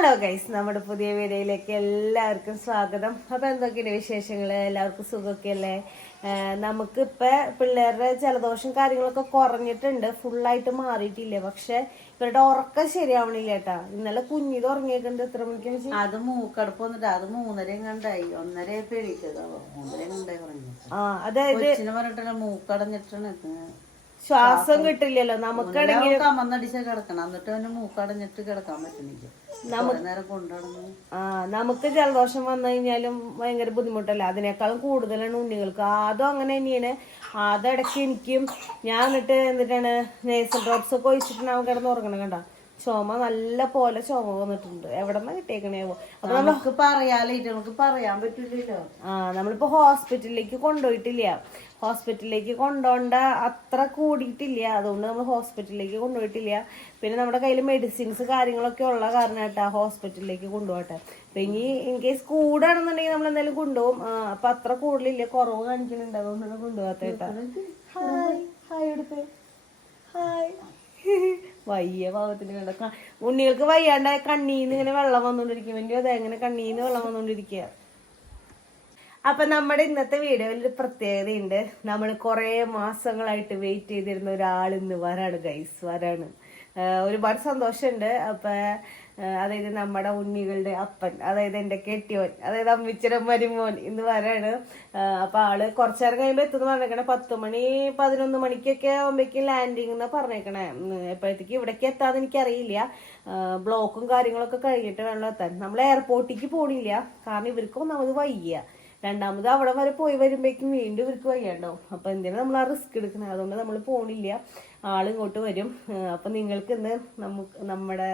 Hello guys നമ്മുടെ പുതിയ വീഡിയോയിലേക്ക് എല്ലാവർക്കും സ്വാഗതം. അപ്പോൾ എന്തൊക്കെയാണ് വിശേഷങ്ങൾ എല്ലാവർക്കും സുഖമൊക്കെ അല്ലേ നമുക്കിപ്പോ പിള്ളേരുടെ ജലദോഷം കാര്യങ്ങളൊക്കെ കുറഞ്ഞിട്ടുണ്ട്. ഫുള്ളായിട്ട് മാറിയിട്ടില്ല? പക്ഷെ ഇവരുടെ ഉറക്കം ശരിയാവണില്ല കേട്ടാ. ഇന്നലെ കുഞ്ഞിത് ഉറങ്ങിയിട്ടുണ്ട് എത്ര മണിക്കാണ് അത് മൂക്കടപ്പ് വന്നിട്ട് അത് മൂന്നരയും കണ്ടായി. ഒന്നര ആ അതായത് പറഞ്ഞിട്ടല്ല മൂക്കടഞ്ഞിട്ടാണ്. ശ്വാസം കിട്ടില്ലല്ലോ. നമുക്ക് കിടക്കണം. എന്നിട്ട് അവന് മൂക്കടഞ്ഞിട്ട് കിടക്കാൻ പറ്റുന്നില്ല ആ നമുക്ക് ജലദോഷം വന്നു കഴിഞ്ഞാലും ഭയങ്കര ബുദ്ധിമുട്ടല്ല? അതിനേക്കാളും കൂടുതലാണ് ഉണ്ണികൾക്ക്. ആദ്യം അങ്ങനെ തന്നെയാണ്. ആദ്യം ഇടയ്ക്ക് എനിക്കും ഞാൻ എന്നിട്ട് എന്നിട്ടാണ് നേസൽ ഡ്രോപ്സ് ഒക്കെ ഒഴിച്ചിട്ടാണ് കിടന്ന് ഉറങ്ങണം കണ്ട? ചുമ നല്ല പോലെ ചുമ വന്നിട്ടുണ്ട്. എവിടെ നിന്നാ കിട്ടിയേക്കണേവോ അപ്പൊ നമുക്ക് പറയാലോ നമുക്ക് പറയാൻ പറ്റില്ലല്ലോ. ആ നമ്മളിപ്പോ ഹോസ്പിറ്റലിലേക്ക് കൊണ്ടുപോയിട്ടില്ല. ഹോസ്പിറ്റലിലേക്ക് കൊണ്ടുപോണ്ട അത്ര കൂടിയിട്ടില്ല. അതുകൊണ്ട് നമ്മൾ ഹോസ്പിറ്റലിലേക്ക് കൊണ്ടുപോയിട്ടില്ല. പിന്നെ നമ്മുടെ കയ്യിൽ മെഡിസിൻസ് കാര്യങ്ങളൊക്കെ ഉള്ള കാരണമായിട്ടാ ഹോസ്പിറ്റലിലേക്ക് കൊണ്ടുപോകട്ടെ. അപ്പൊ ഇനി ഇൻ കേസ് കൂടാണെന്നുണ്ടെങ്കിൽ നമ്മൾ എന്തായാലും കൊണ്ടുപോകും. അപ്പൊ അത്ര കൂടുതലില്ല. കുറവ് കാണിക്കുന്നുണ്ട്. അതുകൊണ്ടാണ് കൊണ്ടുപോകാത്തേട്ടാ ഹായ് ഹായ് എടുത്ത്. ഹായ് വയ്യ പാവത്തിന് കണ്ട ഉണ്ണികൾക്ക് വയ്യാണ്ട് കണ്ണീന്ന് ഇങ്ങനെ വെള്ളം വന്നോണ്ടിരിക്കും. എന്റെ അതെ അങ്ങനെ കണ്ണീന്ന് വെള്ളം വന്നോണ്ടിരിക്ക അപ്പൊ നമ്മുടെ ഇന്നത്തെ വീഡിയോയിൽ ഒരു പ്രത്യേകതയുണ്ട്. നമ്മൾ കുറേ മാസങ്ങളായിട്ട് വെയിറ്റ് ചെയ്തിരുന്ന ഒരാൾ ഇന്ന് വരാണ് ഗൈസ് വരാണ്. ഒരുപാട് സന്തോഷമുണ്ട് അപ്പൊ അതായത് നമ്മുടെ ഉണ്ണികളുടെ അപ്പൻ അതായത് എന്റെ കെട്ടിയോൻ അതായത് അമ്മിച്ചരം മരുമോൻ എന്ന് പറയാണ്. അപ്പോൾ അപ്പൊ ആൾ കുറച്ചു നേരം കഴിയുമ്പോൾ എത്തുന്നു പറഞ്ഞേക്കണേ. പത്ത് മണി പതിനൊന്ന് മണിക്കൊക്കെ ആകുമ്പോഴേക്കും ലാൻഡിങ് എന്നാ പറഞ്ഞേക്കണേ. എപ്പോഴത്തേക്ക് ഇവിടേക്ക് എത്താന്ന് എനിക്കറിയില്ല. ബ്ലോക്കും കാര്യങ്ങളൊക്കെ കഴിഞ്ഞിട്ട് വേണം എത്താൻ. നമ്മൾ എയർപോർട്ടിലേക്ക് പോണില്ല. കാരണം ഇവർക്ക് ഒന്നാമത് വയ്യ. രണ്ടാമത് അവിടെ വരെ പോയി വരുമ്പോഴേക്കും വീണ്ടും ഇവർക്ക് വയ്യാണ്ടാവും. അപ്പൊ എന്തിനാ നമ്മൾ ആ റിസ്ക് എടുക്കുന്നത് അതുകൊണ്ട് നമ്മൾ പോണില്ല. ആളിങ്ങോട്ട് വരും. അപ്പൊ നിങ്ങൾക്ക് ഇന്ന് നമുക്ക് നമ്മുടെ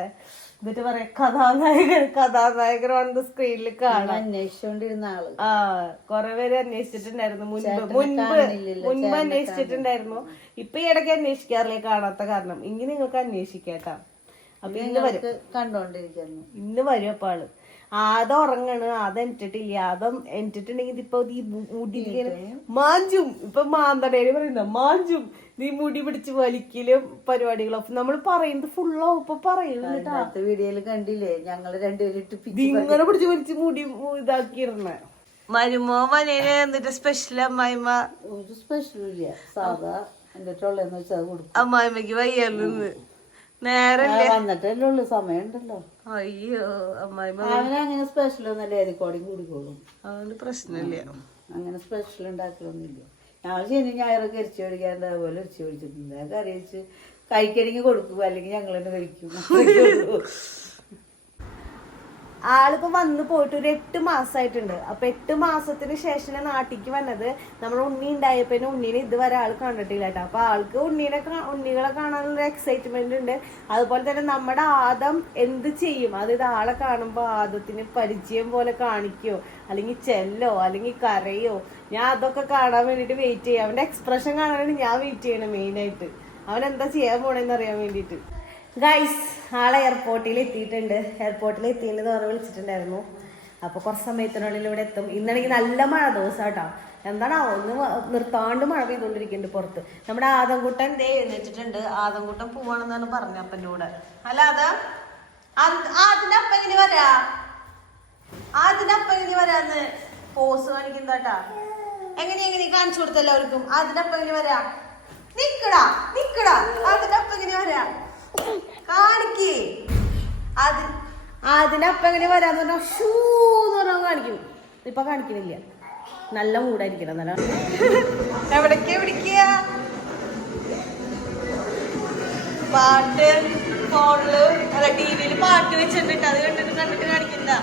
എന്നിട്ട് പറയാ കഥാനായകൻ കഥാനായകൻ ഓൺ ദ സ്ക്രീനിൽ കാണാൻ അന്വേഷിച്ചോണ്ടിരുന്ന ആൾ. ആ കൊറേ പേര് അന്വേഷിച്ചിട്ടുണ്ടായിരുന്നു. മുൻപ് മുൻപ് മുൻപ് അന്വേഷിച്ചിട്ടുണ്ടായിരുന്നു. ഇപ്പൊ ഈ ഇടയ്ക്ക് അന്വേഷിക്കാറില്ലേ? കാണാത്ത കാരണം. ഇനി നിങ്ങൾക്ക് അന്വേഷിക്കാട്ടാ അപ്പൊ ഇന്ന് വരും. കണ്ടോണ്ടിരിക്കുന്നു. ഇന്ന് വരും അപ്പൊ ആൾ. ആദം ഉറങ്ങണ് ആദം എണിട്ടിട്ടില്ല ആദം എണിട്ടിട്ടുണ്ടെങ്കിൽ ഇപ്പൊ ഈ മുടി മാഞ്ചും. ഇപ്പൊ മാന്തടേര് പറയുന്ന മാഞ്ചും. നീ മുടി പിടിച്ച് വലിക്കലും പരിപാടികളും നമ്മൾ പറയുന്നത് ഫുള്ളോ ഇപ്പൊ പറയുന്നത് വീഡിയോയിൽ കണ്ടില്ലേ? ഞങ്ങൾ രണ്ടുപേരും ഇങ്ങനെ ഇതിങ്ങനെ പിടിച്ച് വലിച്ച് മുടി ഇതാക്കിയിരുന്നെ. മരുമോ മനേനെ എന്നിട്ട് സ്പെഷ്യൽ അമ്മായിമ്മ? ഒരു സ്പെഷ്യലും ഇല്ല. സാധാ എന്റെ ടൊള്ളെന്ന് വെച്ചാൽ അത് കൊടുക്കും. അമ്മായിമ്മക്ക് ആ, വന്നിട്ടല്ലേ ഉള്ളു. സമയമുണ്ടല്ലോ. അയ്യോ അമ്മായിമ്മ. അങ്ങനെ സ്പെഷ്യൽ ഒന്നല്ല ഏതിക്കോടെയും കൂടിക്കോളും. അതുകൊണ്ട് പ്രശ്നമില്ല. അങ്ങനെ സ്പെഷ്യൽ ഉണ്ടാക്കലൊന്നുമില്ല. ഞങ്ങൾ ശനി ഞായറൊക്കെ എരിച്ചു പിടിക്കാണ്ട് അതുപോലെ എരിച്ചു പിടിച്ചിട്ടുണ്ട് കറി വെച്ച് കഴിക്കണമെങ്കിൽ കൊടുക്കും. അല്ലെങ്കിൽ ഞങ്ങൾ തന്നെ കഴിക്കും. ആളിപ്പോ വന്നു പോയിട്ട് ഒരു എട്ട് മാസമായിട്ടുണ്ട് അപ്പൊ എട്ട് മാസത്തിന് ശേഷം നാട്ടിക്ക് വന്നത്. നമ്മൾ ഉണ്ണി ഉണ്ടായപ്പോ ഉണ്ണീനെ ഇതുവരെ ആൾ കണ്ടിട്ടില്ല കേട്ടോ അപ്പൊ ആൾക്ക് ഉണ്ണീനെ ഉണ്ണികളെ കാണാനുള്ള എക്സൈറ്റ്മെന്റ് ഉണ്ട്. അതുപോലെ തന്നെ നമ്മുടെ ആദം എന്ത് ചെയ്യും? അതായത് ആളെ കാണുമ്പോ ആദത്തിന് പരിചയം പോലെ കാണിക്കോ? അല്ലെങ്കിൽ ചെല്ലോ? അല്ലെങ്കിൽ കരയോ? ഞാൻ അതൊക്കെ കാണാൻ വേണ്ടിട്ട് വെയിറ്റ് ചെയ്യാം. അവന്റെ എക്സ്പ്രഷൻ കാണാനാണ് ഞാൻ വെയിറ്റ് ചെയ്യണം മെയിൻ ആയിട്ട്. അവൻ എന്താ ചെയ്യാൻ പോണെന്ന് അറിയാൻ വേണ്ടിട്ട് ഗൈസ് ആളെ എയർപോർട്ടിൽ എത്തിയിട്ടുണ്ട്. എയർപോർട്ടിൽ എത്തിയെന്ന് പറഞ്ഞ് വിളിച്ചിട്ടുണ്ടായിരുന്നു. അപ്പോൾ കുറച്ച് സമയത്തിനുള്ളിൽ ഇവിടെ എത്തും. ഇന്നാണെങ്കിൽ നല്ല മഴ ദിവസം കേട്ടോ എന്താണ് ഒന്ന് നിർത്താണ്ട് മഴ പെയ്തുകൊണ്ടിരിക്കുന്നുണ്ട് പുറത്ത്. നമ്മുടെ ആദംകുട്ടൻ ദേ എഴുന്നേറ്റിട്ടുണ്ട്. ആദംകുട്ടൻ പോവാണെന്നാണ് പറഞ്ഞ അപ്പന്റെ കൂടെ. അല്ല അത് ഇനി വരാ? അതിന്റെ ഇനി എങ്ങനെ വരാന്ന് പോസ് കാണിക്കുന്നതാട്ടാ. എങ്ങനെ എങ്ങനെ കാണിച്ചു കൊടുത്തല്ലോ അവർക്കും ഇനി വരാ? നിക്കടാ നിക്കടാ അതിന്റെ അപ്പ എങ്ങനെ വരാ കാണിക്കേ അത് അതിന്റെ എങ്ങനെ വരാന്ന് പറഞ്ഞാൽ ഷൂ എന്ന് പറഞ്ഞാൽ കാണിക്കും ഇപ്പൊ കാണിക്കുന്നില്ല നല്ല മൂടായിരിക്കണം നല്ല. എവിടേക്ക് പിടിക്കുക? പാട്ട് ഫോണിൽ അല്ല ടി പാട്ട് വെച്ചിട്ടുണ്ട്. അത് കണ്ടിട്ട് കണ്ടിട്ട്.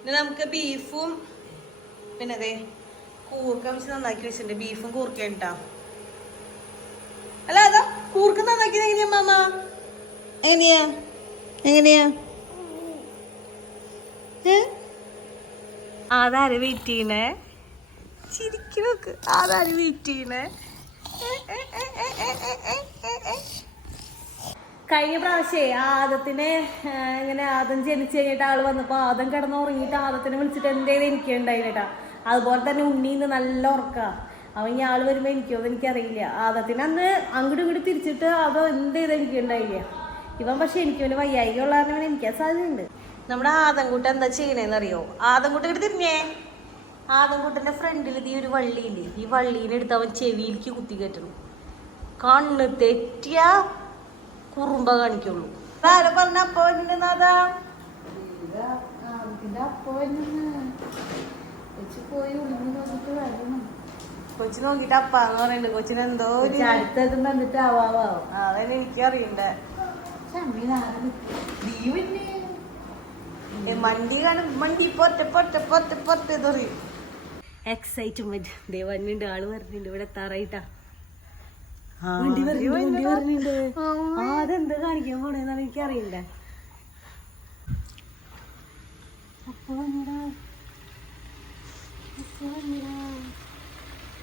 ഇനി നമുക്ക് ബീഫും പിന്നെ അതെ കൂർക്ക വെച്ച് നന്നാക്കി വെച്ചിട്ടുണ്ട്. ബീഫും കൂർക്കയും കേട്ടാ അല്ല അതാ വയ്ക്കുന്നത് എങ്ങനെയാ മാമ? എങ്ങനെയാ? എങ്ങനെയാ? ആരാര് വെയിറ്റ് ചെയ്യണേ? ചിരിക്കു കഴിഞ്ഞ പ്രാവശ്യേ ആദത്തിനെ ഇങ്ങനെ ആദം ജനിച്ചു കഴിഞ്ഞിട്ട് ആൾ വന്നപ്പോൾ ആദം കിടന്നുറങ്ങിയിട്ട് ആദത്തിനെ വിളിച്ചിട്ട് എന്തേലും എനിക്ക് ഉണ്ടായിട്ടാ അതുപോലെ തന്നെ ഉണ്ണീന്ന് നല്ല ഉറക്കാം. അവൻ ഈ ആൾ വരുമ്പോ എനിക്കോ? എനിക്കറിയില്ല. ആദത്തിന് അന്ന് അങ്ങോട്ടും ഇങ്ങോട്ട് തിരിച്ചിട്ട് അതോ എന്ത് ചെയ്ത് എനിക്ക് ഉണ്ടായില്ല. ഇവൻ പക്ഷെ എനിക്ക് അവന് വയ്യായിക ഉള്ള കാരണം എനിക്കാൻ സാധ്യതയുണ്ട്. നമ്മുടെ ആദംകൂട്ട എന്താ ചെയ്യണേന്ന് അറിയോ ആദംകൂട്ട ഇങ്ങോട്ട് തിരിഞ്ഞേ. ആദംകൂട്ടന്റെ ഫ്രണ്ടിൽ ഈ ഒരു വള്ളിയില്ലേ? ഈ വള്ളീനെ എടുത്ത് അവൻ ചെവിയിലേക്ക് കുത്തി കയറ്റണം. കണ്ണ് തെറ്റിയ കുറുമ്പ കാണിക്കുള്ളൂ. ആരെ പറഞ്ഞ അപ്പൊ വെച്ച് പോയി ഉള്ളിൽ നോക്കിട്ട് വരണം കൊച്ചു നോക്കിട്ട് അപ്പാന്ന് പറയുന്നുണ്ട് കൊച്ചിന് എന്തോ ഒരു അടുത്തത് വന്നിട്ട് ആവാവോ അതെന്നെ എനിക്കറിയണ്ടേ മണ്ടി കാണും. മണ്ടി പൊറ്റ പൊറ്റ പൊറ്റ പൊറ്റ പറയും. എക്സൈറ്റ്മെന്റ് ദേ വന്നിണ്ട്. ആൾ വരുന്നുണ്ട്. ഇവിടെ എത്താറായിട്ടാ. വണ്ടി വണ്ടി വരുന്നുണ്ട്. ആ അതെന്താ കാണിക്കാൻ പോണേന്നാണ് എനിക്ക് അറിയണ്ടേ അപ്പൊ വന്നടാ. അപ്പൊ വന്നടാ നിന്റെ മുഖം കാണിക്കാൻ പറ്റി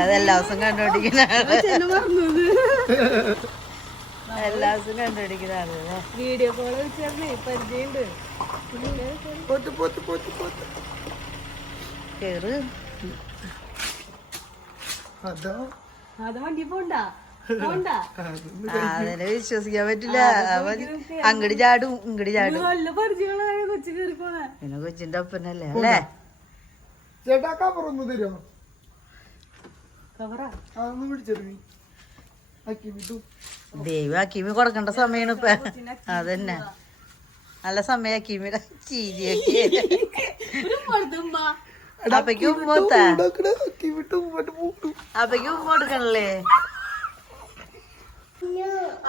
അതെല്ലാ ദിവസം കണ്ടുപിടിക്കുന്ന എല്ലാ ദിവസം കണ്ടുപിടിക്കുന്ന ആളല്ലേ വീഡിയോ കോൾ വെച്ചേ പരിചയമുണ്ട്. പൊത്ത് പൊത്ത് പൊത്ത് പൊത്ത്. കേറ്. അത്. വണ്ടി പോണ്ട? അതിനെ വിശ്വസിക്കാൻ പറ്റില്ല. അവൻ അങ്ങടി ചാടും ഇങ്ങടി ചാടും. നല്ല പരിചയമുള്ള കൊച്ചു കയറി പോണേ പിന്നെ കൊച്ചിന്റെ ഒപ്പനല്ലേ? അല്ലേ? ചേട്ടാ കവറൊന്നു തരുമോ കവറാ അതൊന്ന് പിടിച്ചത് നീ ആക്കി വിട്ടു ദൈവം അക്കീമി കൊടുക്കേണ്ട സമയമാണ് ഇപ്പൊ. അതന്നെ. നല്ല സമയം അക്കീമിയുടെ ചീരിയൊക്കെ അപ്പയ്ക്ക് ഉമ്മോത്ത? ഉമ്മ കൊടുക്കണല്ലേ?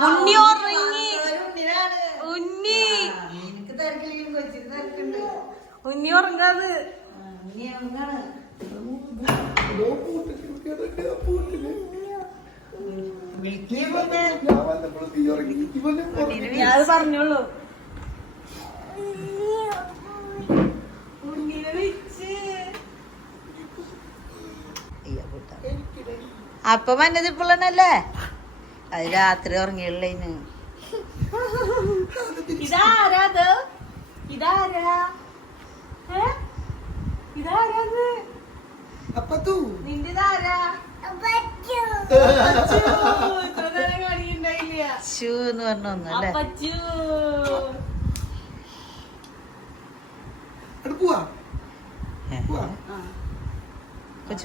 ഉണ്ണി ഉറങ്ങി. ഉണ്ണി. ഉണ്ണി ഉറങ്ങാത്. അപ്പൊ മഞ്ഞത് ഇപ്പോഴല്ലേ അത് രാത്രി ഉറങ്ങിയുള്ളേന് ഇതാരാ? ഇതാരാ ഇതാരാ അപ്പത്തു. നിന്റെ ഇതാരാ അപ്പച്ചു. ഇത്ര നേരം ഷൂ എന്ന് പറഞ്ഞ ഒന്നല്ലേ? കൊച്ചു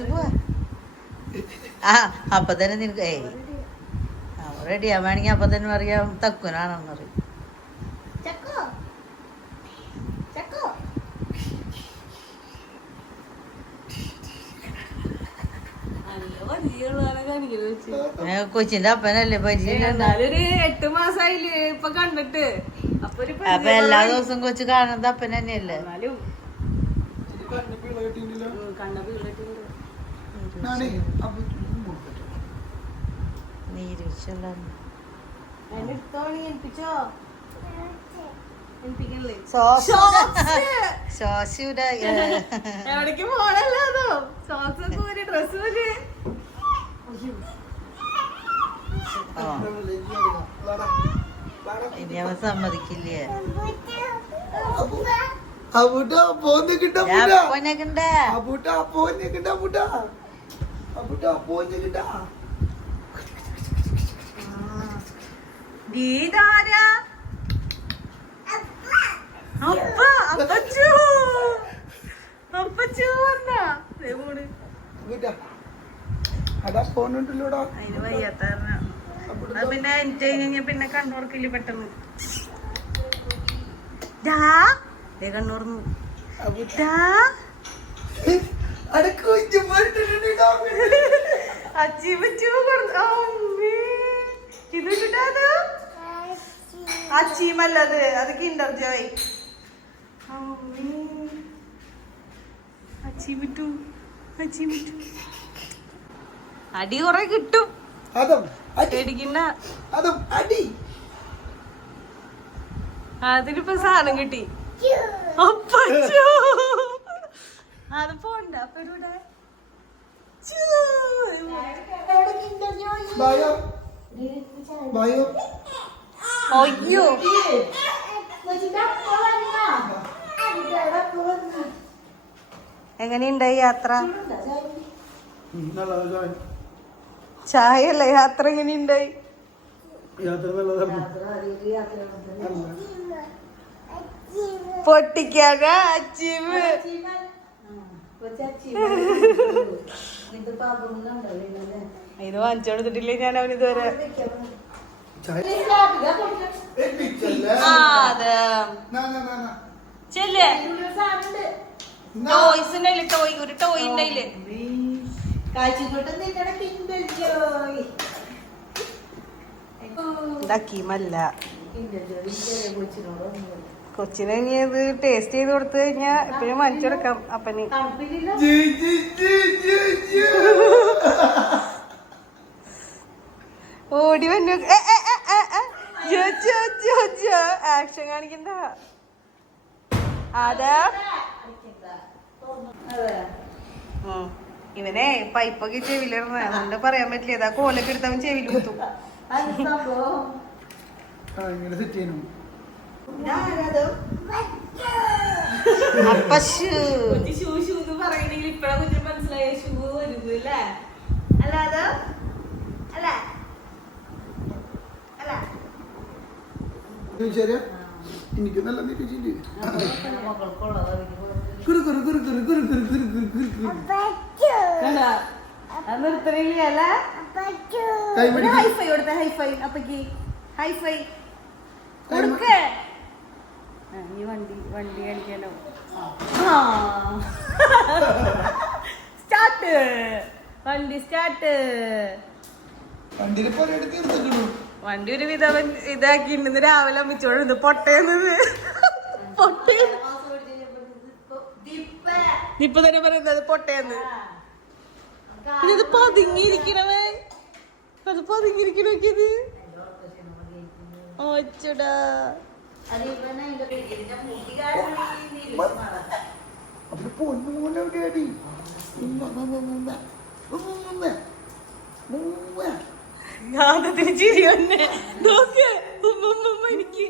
പോവാ. ആ അപ്പൊ തന്നെ നിനക്ക് ഏയ്. റെഡിയാ വേണമെങ്കിൽ അപ്പൊ തന്നെ പറയാം തക്കുനാണെന്ന് കൊച്ചിന്റെ അപ്പനല്ലേ പരിചയം എട്ട് മാസായില്ലേ ഇപ്പൊ കണ്ടിട്ട്. അപ്പൊ എല്ലാ ദിവസവും കൊച്ചു കാണുന്നത് അപ്പൻ തന്നെയല്ലേ നീ കണ്ണൊക്കെ ഇട്ടിട്ടുണ്ട് ഞാനേ അപ്പത്തു കൊടുക്കട്ടെ നീരുച്ചുള്ള അതിന്റെ അടുത്തോണി ഏൽപ്പിച്ചോ സോസിയുടെ എവിടേക്ക് പോണല്ലോ അതോ? സോക്സ് ഒക്കെ ഒരു ഡ്രസ് ഒക്കെ? ഇനി അവൻ സമ്മതിക്കില്ലേ? അബൂട്ട പിന്നെ എനിക്ക് കഴിഞ്ഞ പിന്നെ കണ്ണൂർക്കില്ല പെട്ടെന്ന്. കണ്ണൂർന്നു. അച്ചിമല്ലത് അത്. Kinder Joy? അടി കൊറേ കിട്ടും. അതിനിപ്പോ സാധനം കിട്ടി. അതിപ്പോ പോണ്ട അപ്പരൂടെ അയ്യോ. എങ്ങനെയുണ്ടായി യാത്ര? ചായ. അല്ല യാത്ര എങ്ങനെയുണ്ടായി? പൊട്ടിക്കാക അച്ചീവ്. ഇത് വാങ്ങിച്ചോടുത്തിട്ടില്ലേ ഞാൻ അവന് ഇതുവരെ? ചെല്ലേ. ഒരു കൊച്ചിനെ ഇനി ഇത് ടേസ്റ്റ് ചെയ്ത് കൊടുത്തു കഴിഞ്ഞാ എപ്പോഴും വാങ്ങിച്ചു കൊടുക്കാം അപ്പന്. ഓടി വന്നു. ആക്ഷൻ കാണിക്കണ്ട? അതാ ഇവനെ പൈപ്പൊക്കെ ചെവിലിടണ. അതുകൊണ്ട് പറയാൻ പറ്റില്ല. ഏതാ കോലൊക്കെ എടുത്തവൻ ചെവിൽ കുത്തും. അല്ല? അല്ല ശരിയാ എനിക്ക് നല്ല നീ കുരു കുരു കുരു കുരു കുരു കുരു കുരു കുരു കുരു കുരു നിർത്തണില്ല കൈ ഹൈഫൈ കൊടുത്ത ഹൈഫൈ അപ്പക്ക് ഹൈഫൈ കൊടുക്കേ ഈ വണ്ടി വണ്ടി കളിക്കാനോ സ്റ്റാർട്ട് വണ്ടി സ്റ്റാർട്ട് വണ്ടി ഒരു വിധവൻ ഇതാക്കി രാവിലെ അമ്മിച്ചോട് ഇത് പൊട്ടയെന്നത് പൊട്ടയെന്ന് ഇപ്പൊ തന്നെ പറയുന്നത് പൊട്ടയെന്ന് ഇത് പതുങ്ങിയിരിക്കണവേ. അത് പതുങ്ങിയിരിക്കണോക്കിയത് നോക്ക് എനിക്ക്.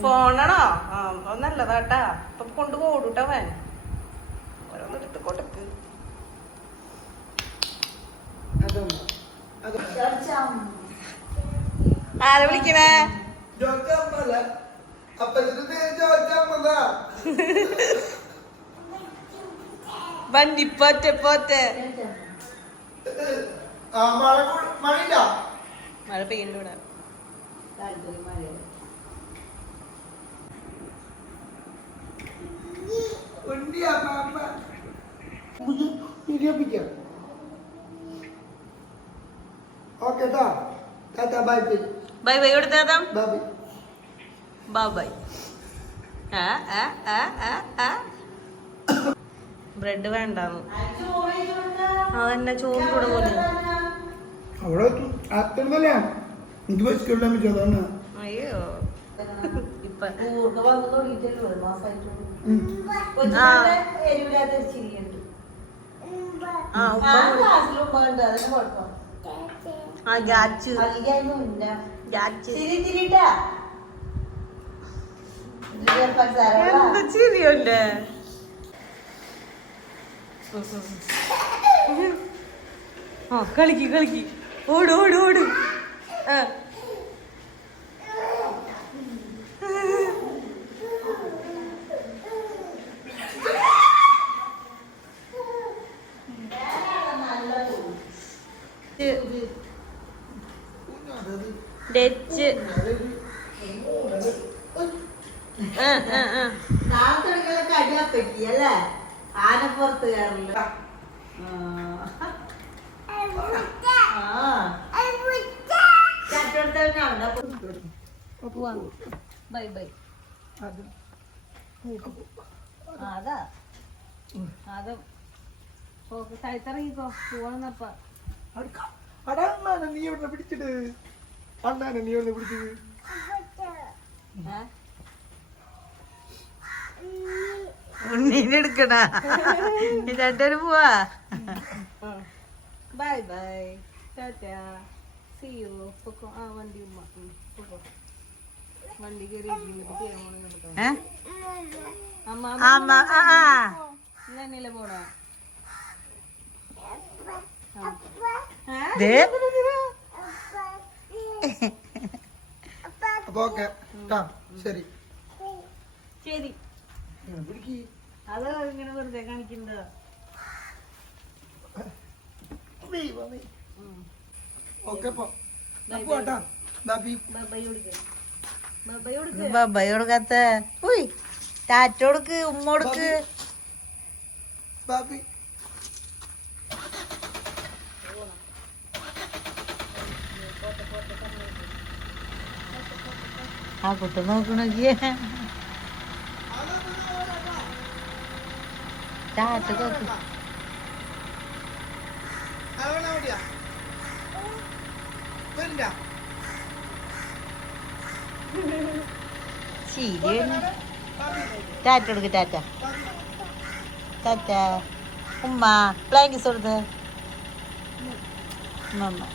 ഫോണാണോ? ആ നല്ലതാട്ടാ. ഇപ്പൊ കൊണ്ടുപോകൂട്ടോ വേൻ ഓരോന്നെടുത്ത് കൊടുക്ക് ആരെ വിളിക്കണേ? വണ്ടി പോറ്റെ പോറ്റെ മഴ പെയ്യണ്ടൂടാ താല്പര്യം മഴയത് വിജയിപ്പിക്കാം okay tata bye bye bye bye എവിടെ താത്താ ബൈ ബൈ ബൈ ബ്രെഡ് വേണ്ടെന്ന്. അതന്നെ ചോറ് കൂടെ പോലെ അവിടെ എനിക്ക് പൈസ ഡാമേജ് അതാണ്. അയ്യോ. എന്ത് ചിരിയുണ്ട്? കളിക്ക് കളിക്ക്. ഓട് ഓട് ഓട്. ആ. ഡച്ച്. Bye bye. അതാ. അത്. സൈത്തിറങ്ങിക്കോ പോണെന്നപ്പ അടാ അണ്ണാനെ നീ എവിടെ പിടിച്ചിട്ട് അണ്ണാനെ നീ എവിടെ പിടിച്ചത്? ഉണ്ണീനെടുക്കണ രണ്ടൊരു പോവാ. Bye bye tata see you പൊക്കോ. ആ വണ്ടി ഉമ്മ. പൊക്കോ. വണ്ടി കയറി അമ്മ അമ്മ ആ പോണോ? അപ്പൊ ഓക്കെ. ശരി. ശരി. അത് ഇങ്ങനെ വെറുതെ കാണിക്കണ്ടോ. ഓക്കെ ബാബി കൊടുക്കാത്ത. ഉയ്. ടാറ്റ കൊടുക്ക് ഉമ്മ കൊടുക്ക്. ബാബി. ആ കുട്ടി നോക്കണോക്കിയ. ടാറ്റ നോക്ക് ഓടിയാ ടാറ്റ കൊടുക്ക് ടാറ്റ. ടാറ്റ. ഉമ്മ പ്ലാങ്കിസ് കൊടുത്ത്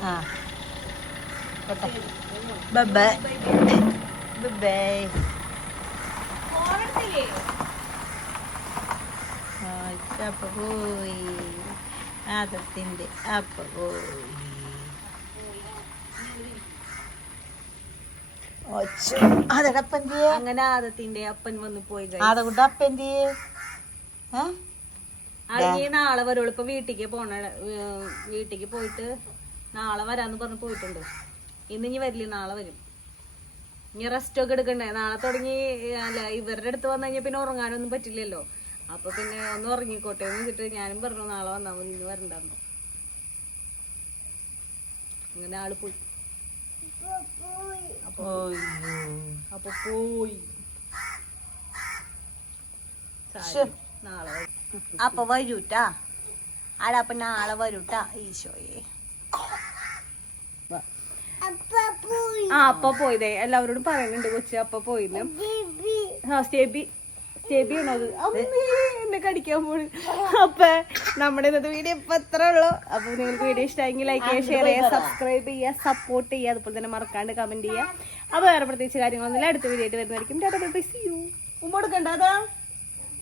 ആ. Bye bye bay. അപ്പ പോയി ആദത്തിന്റെ അപ്പ പോയി അങ്ങനെ ആദത്തിന്റെ അപ്പൻ വന്ന് പോയി. ആദകുട്ട അപ്പന്തിയെ ഏ ആണെങ്കിൽ നാളെ വരുള്ളൂ. ഇപ്പൊ വീട്ടിക്ക് പോണ വീട്ടിക്ക് പോയിട്ട് നാളെ വരാന്ന് പറഞ്ഞ് പോയിട്ടുണ്ട്. ഇന്ന് ഇനി വരില്ല? നാളെ വരും. ഇനി റെസ്റ്റ് ഒക്കെ എടുക്കണ്ടേ? നാളെ തുടങ്ങി അല്ല ഇവരുടെ അടുത്ത് വന്നു കഴിഞ്ഞാൽ പിന്നെ ഉറങ്ങാനൊന്നും പറ്റില്ലല്ലോ. അപ്പൊ പിന്നെ ഒന്ന് ഉറങ്ങിക്കോട്ടെ എന്ന് വെച്ചിട്ട് ഞാനും പറഞ്ഞു നാളെ വന്നാൽ മതി ഇന്ന് വരണ്ടെന്നു. അങ്ങനെ ആൾ പോയി. അപ്പൊ പോയി. നാളെ. അപ്പൊ വരൂട്ടാ. ആടാ അപ്പൊ നാളെ വരൂട്ടാ. ഈശോയെ. ആ അപ്പ പോയതേ എല്ലാവരോടും പറയുന്നുണ്ട് കൊച്ചു അപ്പ പോയിന്ന്. ആ സ്റ്റേബി. സ്റ്റേബി ആണോ അത്. അമ്മേ, എന്നെ കടിക്കാൻ പോണു. അപ്പൊ നമ്മുടെ ഇന്നത്തെ വീഡിയോ ഇപ്പൊ എത്ര ഉള്ളു. അപ്പൊ നിങ്ങൾക്ക് വീഡിയോ ഇഷ്ടമായെങ്കിൽ ലൈക്ക് ചെയ്യുക ഷെയർ ചെയ്യുക സബ്സ്ക്രൈബ് ചെയ്യുക സപ്പോർട്ട് ചെയ്യുക. അതുപോലെ തന്നെ മറക്കാണ്ട് കമന്റ് ചെയ്യുക. അപ്പൊ വേറെ പ്രത്യേകിച്ച് കാര്യങ്ങളൊന്നുമില്ല. അടുത്ത വീഡിയോ ആയിട്ട് വരുന്നതായിരിക്കും. ഉമ്മ കൊടുക്കണ്ട അതാ.